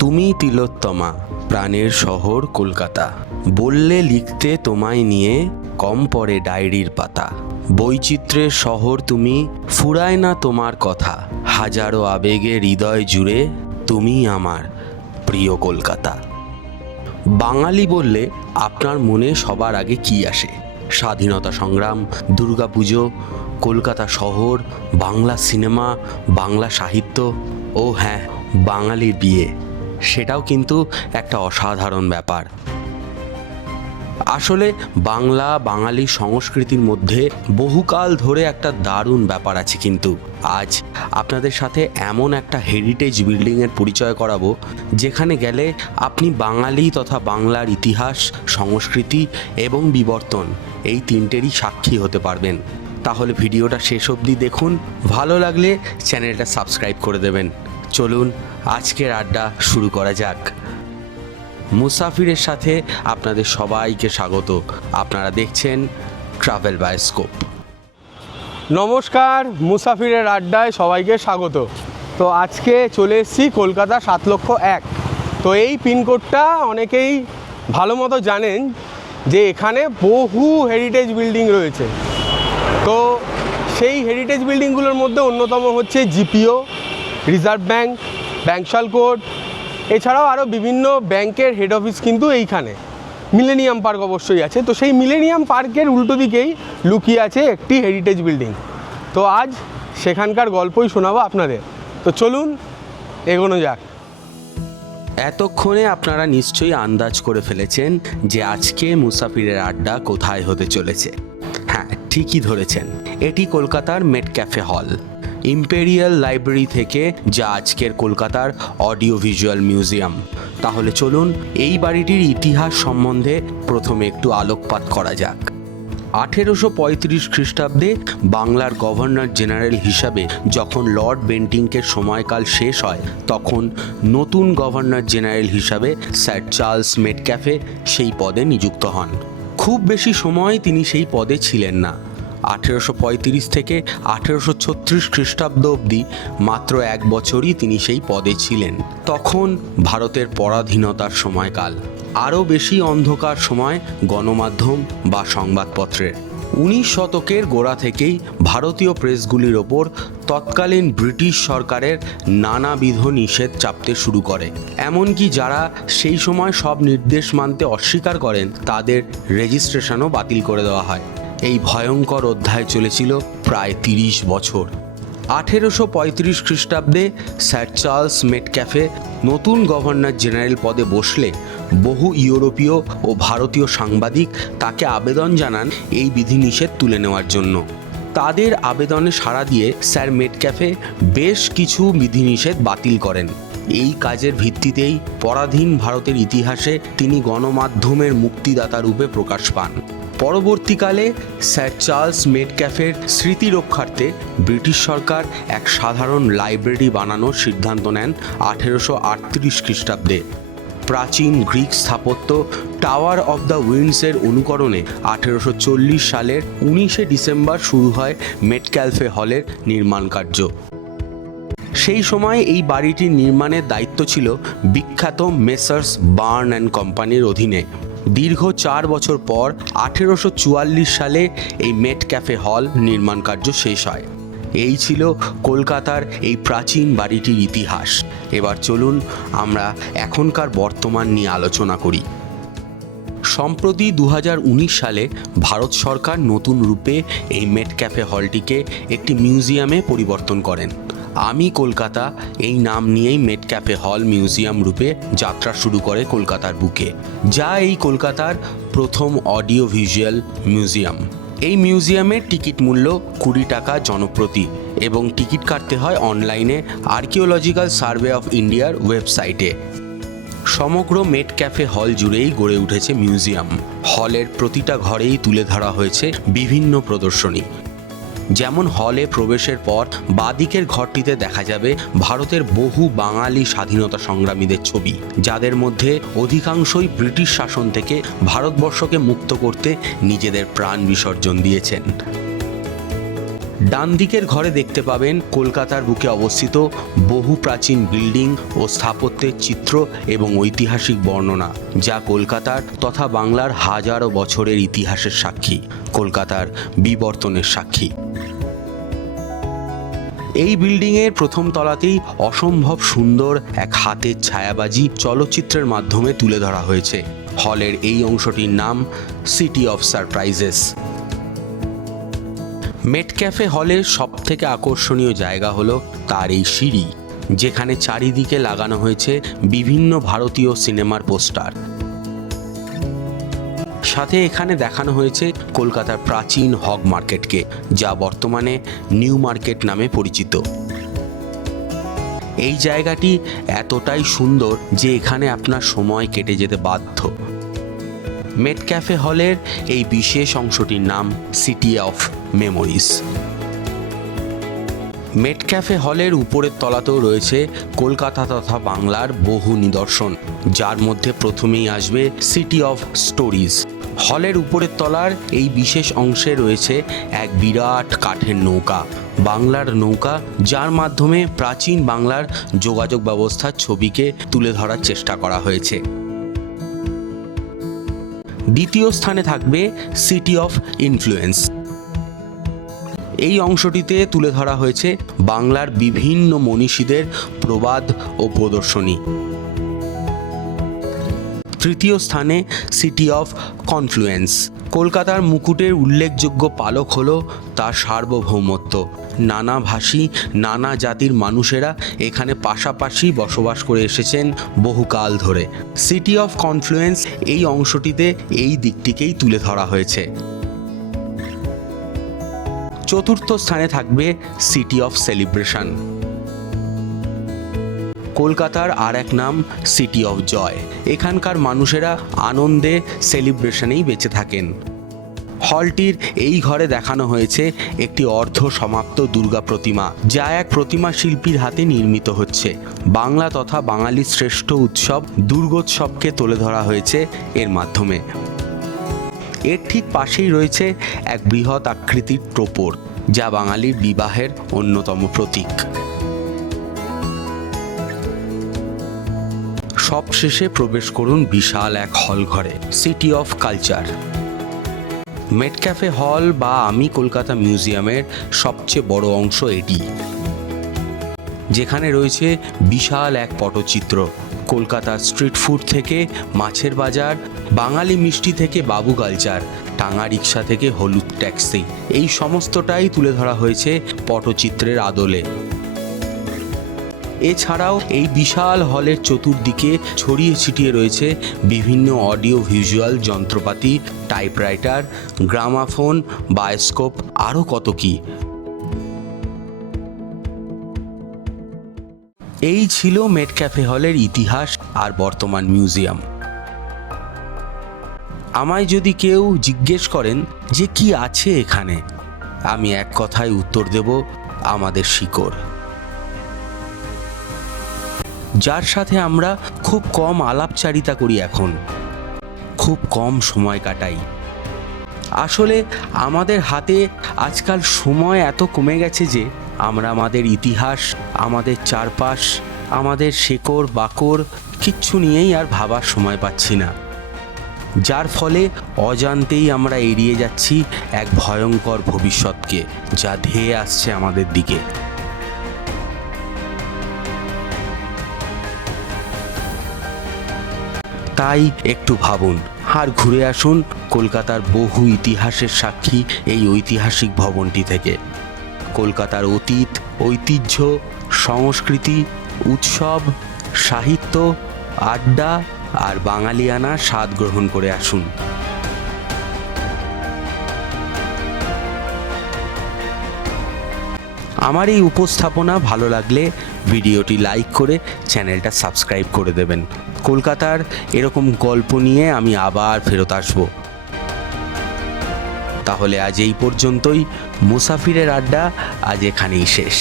তুমি তিলোত্তমা, প্রাণের শহর কলকাতা। বললে লিখতে তোমায় নিয়ে, কম পড়ে ডায়েরির পাতা। বৈচিত্র্যের শহর তুমি, ফুরায় না তোমার কথা। হাজারো আবেগে হৃদয় জুড়ে, তুমি আমার প্রিয় কলকাতা। বাঙালি বললে আপনার মনে সবার আগে কি আসে? স্বাধীনতা সংগ্রাম, দুর্গাপুজো, কলকাতা শহর, বাংলা সিনেমা, বাংলা সাহিত্য, ও হ্যাঁ, বাঙালির বিয়ে। সেটাও কিন্তু একটা অসাধারণ ব্যাপার। আসলে বাঙালি সংস্কৃতির মধ্যে বহুকাল ধরে একটা দারুণ ব্যাপার আছে। কিন্তু আজ আপনাদের সাথে এমন একটা হেরিটেজ বিল্ডিংয়ের পরিচয় করাবো, যেখানে গেলে আপনি বাঙালি তথা বাংলার ইতিহাস, সংস্কৃতি এবং বিবর্তন এই তিনটেরই সাক্ষী হতে পারবেন। তাহলে ভিডিওটা শেষ অবধি দেখুন, ভালো লাগলে চ্যানেলটা সাবস্ক্রাইব করে দেবেন। চলুন আজকের আড্ডা শুরু করা যাক। মুসাফিরের সাথে আপনাদের সবাইকে স্বাগত। আপনারা দেখছেন ট্রাভেল বায়োস্কোপ। নমস্কার, মুসাফিরের আড্ডায় সবাইকে স্বাগত। তো আজকে চলে এসেছি কলকাতা 7,01,000। তো এই পিনকোডটা অনেকেই ভালো মতো জানেন যে এখানে বহু হেরিটেজ বিল্ডিং রয়েছে। তো সেই হেরিটেজ বিল্ডিংগুলোর মধ্যে অন্যতম হচ্ছে GPO, reserve bank, Bankshall court, এছাড়াও আরও বিভিন্ন ব্যাংকের হেড অফিস কিন্তু এইখানে। মিলেনিয়াম পার্ক অবশ্যই আছে। তো সেই মিলেনিয়াম পার্কের উল্টো দিকেই লুকিয়ে আছে একটি হেরিটেজ বিল্ডিং। তো আজ সেখানকার গল্পই শোনাবো আপনাদের। তো চলুন এগোনো যাক। এতক্ষণে আপনারা নিশ্চয়ই আন্দাজ করে ফেলেছেন যে আজকে মুসাফিরের আড্ডা কোথায় হতে চলেছে। হ্যাঁ, ঠিকই ধরেছেন, এটি কলকাতার মেট ক্যাফে হল, ইম্পেরিয়াল লাইব্রেরি থেকে, যা আজকের কলকাতার অডিও ভিজুয়াল মিউজিয়াম। তাহলে চলুন এই বাড়িটির ইতিহাস সম্বন্ধে প্রথমে একটু আলোকপাত করা যাক। 1835 খ্রিস্টাব্দে বাংলার গভর্নর জেনারেল হিসাবে যখন লর্ড বেন্টিংকের সময়কাল শেষ হয়, তখন নতুন গভর্নর জেনারেল হিসাবে স্যার চার্লস মেটক্যাফে সেই পদে নিযুক্ত হন। খুব বেশি সময় তিনি সেই পদে ছিলেন না। 1835 থেকে 1836 খ্রিস্টাব্দ অবধি মাত্র 1 বছরই তিনি সেই পদে ছিলেন। তখন ভারতের পরাধীনতার সময়কাল, আরও বেশি অন্ধকার সময় গণমাধ্যম বা সংবাদপত্রের। 19 শতকের গোড়া থেকেই ভারতীয় প্রেসগুলির ওপর তৎকালীন ব্রিটিশ সরকারের নানাবিধ নিষেধ চাপতে শুরু করে। এমনকি যারা সেই সময় সব নির্দেশ মানতে অস্বীকার করেন, তাদের রেজিস্ট্রেশনও বাতিল করে দেওয়া হয়। এই ভয়ঙ্কর অধ্যায় চলেছিল প্রায় 30 বছর। 1835 খ্রিস্টাব্দে স্যার চার্লস মেটক্যাফে নতুন গভর্নর জেনারেল পদে বসলে বহু ইউরোপীয় ও ভারতীয় সাংবাদিক তাকে আবেদন জানান এই বিধিনিষেধ তুলে নেওয়ার জন্য। তাদের আবেদনে সাড়া দিয়ে স্যার মেটক্যাফে বেশ কিছু বিধিনিষেধ বাতিল করেন। এই কাজের ভিত্তিতেই পরাধীন ভারতের ইতিহাসে তিনি গণমাধ্যমের মুক্তিদাতা রূপে প্রকাশ পান। পরবর্তীকালে স্যার চার্লস মেটক্যাফের স্মৃতি রক্ষার্থে ব্রিটিশ সরকার এক সাধারণ লাইব্রেরি বানানোর সিদ্ধান্ত নেন 1838 খ্রিস্টাব্দে। প্রাচীন গ্রিক স্থাপত্য টাওয়ার অব দ্য উইন্ডসের অনুকরণে 1840 সালের 19শে ডিসেম্বর শুরু হয় মেটক্যাফে হলের নির্মাণ কার্য। সেই সময় এই বাড়িটির নির্মাণের দায়িত্ব ছিল বিখ্যাত মেসার্স বার্ন অ্যান্ড কোম্পানির অধীনে। দীর্ঘ 4 বছর পর 1844 সালে এই মেট ক্যাফে হল নির্মাণ কার্য শেষ হয়। এই ছিল কলকাতার এই প্রাচীন বাড়িটির ইতিহাস। এবার চলুন আমরা এখনকার বর্তমান নিয়ে আলোচনা করি। সম্প্রতি 2019 সালে ভারত সরকার নতুন রূপে এই মেট ক্যাফে হলটিকে একটি মিউজিয়ামে পরিবর্তন করেন। আমি কলকাতা এই নাম নিয়েই মেট ক্যাফে হল মিউজিয়াম রূপে যাত্রা শুরু করে কলকাতার বুকে, যা এই কলকাতার প্রথম অডিও ভিজুয়াল মিউজিয়াম। এই মিউজিয়ামের টিকিট মূল্য 20 টাকা জনপ্রতি এবং টিকিট কাটতে হয় অনলাইনে আর্কিওলজিক্যাল সার্ভে অফ ইন্ডিয়ার ওয়েবসাইটে। সমগ্র মেট ক্যাফে হল জুড়েই গড়ে উঠেছে মিউজিয়াম। হলের প্রতিটা ঘরেই তুলে ধরা হয়েছে বিভিন্ন প্রদর্শনী। যেমন হলে প্রবেশের পর বাঁদিকের ঘরটিতে দেখা যাবে ভারতের বহু বাঙালি স্বাধীনতা সংগ্রামীদের ছবি, যাদের মধ্যে অধিকাংশই ব্রিটিশ শাসন থেকে ভারতবর্ষকে মুক্ত করতে নিজেদের প্রাণ বিসর্জন দিয়েছেন। ডান দিকের ঘরে দেখতে পাবেন কলকাতার বুকে অবস্থিত বহু প্রাচীন বিল্ডিং ও স্থাপত্যের চিত্র এবং ঐতিহাসিক বর্ণনা, যা কলকাতার তথা বাংলার হাজারো বছরের ইতিহাসের সাক্ষী, কলকাতার বিবর্তনের সাক্ষী। এই বিল্ডিংয়ের প্রথম তলাতেই অসম্ভব সুন্দর এক হাতের ছায়াবাজি চলচ্চিত্রের মাধ্যমে তুলে ধরা হয়েছে। হলের এই অংশটির নাম city of surprises. Met cafe হলের সবথেকে আকর্ষণীয় জায়গা হলো তার এই সিঁড়ি, যেখানে চারিদিকে লাগানো হয়েছে বিভিন্ন ভারতীয় সিনেমার পোস্টার। সাথে এখানে দেখানো হয়েছে কলকাতার প্রাচীন হগ মার্কেটকে, যা বর্তমানে নিউ মার্কেট নামে পরিচিত। এই জায়গাটি এতটাই সুন্দর যে এখানে আপনার সময় কেটে যেতে বাধ্য। মেট ক্যাফে হলের এই বিশেষ অংশটির নাম city of memories. Met cafe হলের উপরের তলাতেও রয়েছে কলকাতা তথা বাংলার বহু নিদর্শন, যার মধ্যে প্রথমেই আসবে সিটি অফ স্টোরিজ। হলের উপরের তলার এই বিশেষ অংশে রয়েছে এক বিরাট কাঠের নৌকা, বাংলার নৌকা, যার মাধ্যমে প্রাচীন বাংলার যোগাযোগ ব্যবস্থার ছবিকে তুলে ধরার চেষ্টা করা হয়েছে। দ্বিতীয় স্থানে থাকবে সিটি অফ ইনফ্লুয়েন্স। এই অংশটিতে তুলে ধরা হয়েছে বাংলার বিভিন্ন মনীষীদের প্রবাদ ও প্রদর্শনী। তৃতীয় স্থানে সিটি অফ কনফ্লুয়েন্স। কলকাতার মুকুটের উল্লেখযোগ্য পালক হলো তার সার্বভৌমত্ব। নানা ভাষী, নানা জাতির মানুষেরা এখানে পাশাপাশি বসবাস করে এসেছেন বহুকাল ধরে। সিটি অফ কনফ্লুয়েন্স এই অংশটিতে এই দিকটিকেই তুলে ধরা হয়েছে। চতুর্থ স্থানে থাকবে সিটি অফ সেলিব্রেশন। কলকাতার আর এক নাম সিটি অফ জয়। এখানকার মানুষেরা আনন্দে, সেলিব্রেশনেই বেঁচে থাকেন। হলটির এই ঘরে দেখানো হয়েছে একটি অর্ধ সমাপ্ত দুর্গা প্রতিমা, যা এক প্রতিমা শিল্পীর হাতে নির্মিত হচ্ছে। বাংলা তথা বাঙালির শ্রেষ্ঠ উৎসব দুর্গোৎসবকে তুলে ধরা হয়েছে এর মাধ্যমে। এর ঠিক পাশেই রয়েছে এক বৃহৎ আকৃতির টোপর, যা বাঙালির বিবাহের অন্যতম প্রতীক। সবশেষে প্রবেশ করুন বিশাল এক হল ঘরে, city of culture. Met cafe hall বা আমি কলকাতা মিউজিয়ামের সবচেয়ে বড় অংশ এটি, যেখানে রয়েছে বিশাল এক পটচিত্র। কলকাতার স্ট্রিট ফুড থেকে মাছের বাজার, বাঙালি মিষ্টি থেকে বাবু কালচার, টাঙা রিক্সা থেকে হলুদ ট্যাক্সি, এই সমস্তটাই তুলে ধরা হয়েছে পটচিত্রের আদলে। এছাড়াও এই বিশাল হলের চতুর্দিকে ছড়িয়ে ছিটিয়ে রয়েছে বিভিন্ন অডিও ভিজুয়াল যন্ত্রপাতি, টাইপরাইটার, গ্রামাফোন, বায়োস্কোপ, আরও কত কি। এই ছিল মেট ক্যাফে হলের ইতিহাস আর বর্তমান মিউজিয়াম। আমায় যদি কেউ জিজ্ঞেস করেন যে কি আছে এখানে, আমি এক কথায় উত্তর দেব, আমাদের শিকড়, যার সাথে আমরা খুব কম আলাপচারিতা করি, এখন খুব কম সময় কাটাই। আসলে আমাদের হাতে আজকাল সময় এত কমে গেছে যে আমরা আমাদের ইতিহাস, আমাদের চারপাশ, আমাদের শেকড় বাকড় কিচ্ছু নিয়েই আর ভাবার সময় পাচ্ছি না, যার ফলে অজান্তেই আমরা এড়িয়ে যাচ্ছি এক ভয়ঙ্কর ভবিষ্যৎকে, যা ধেয়ে আসছে আমাদের দিকে। তাই একটু ভাবুন আর ঘুরে আসুন কলকাতার বহু ইতিহাসের সাক্ষী এই ঐতিহাসিক ভবনটি থেকে। কলকাতার অতীত, ঐতিহ্য, সংস্কৃতি, উৎসব, সাহিত্য, আড্ডা আর বাঙালিয়ানা স্বাদ গ্রহণ করে আসুন। আমার এই উপস্থাপনা ভালো লাগলে ভিডিওটি লাইক করে চ্যানেলটা সাবস্ক্রাইব করে দেবেন। কলকাতার এরকম গল্প নিয়ে আমি আবার ফেরত আসব। তাহলে আজ এই পর্যন্তই। মুসাফিরের আড্ডা আজ এখানেই শেষ।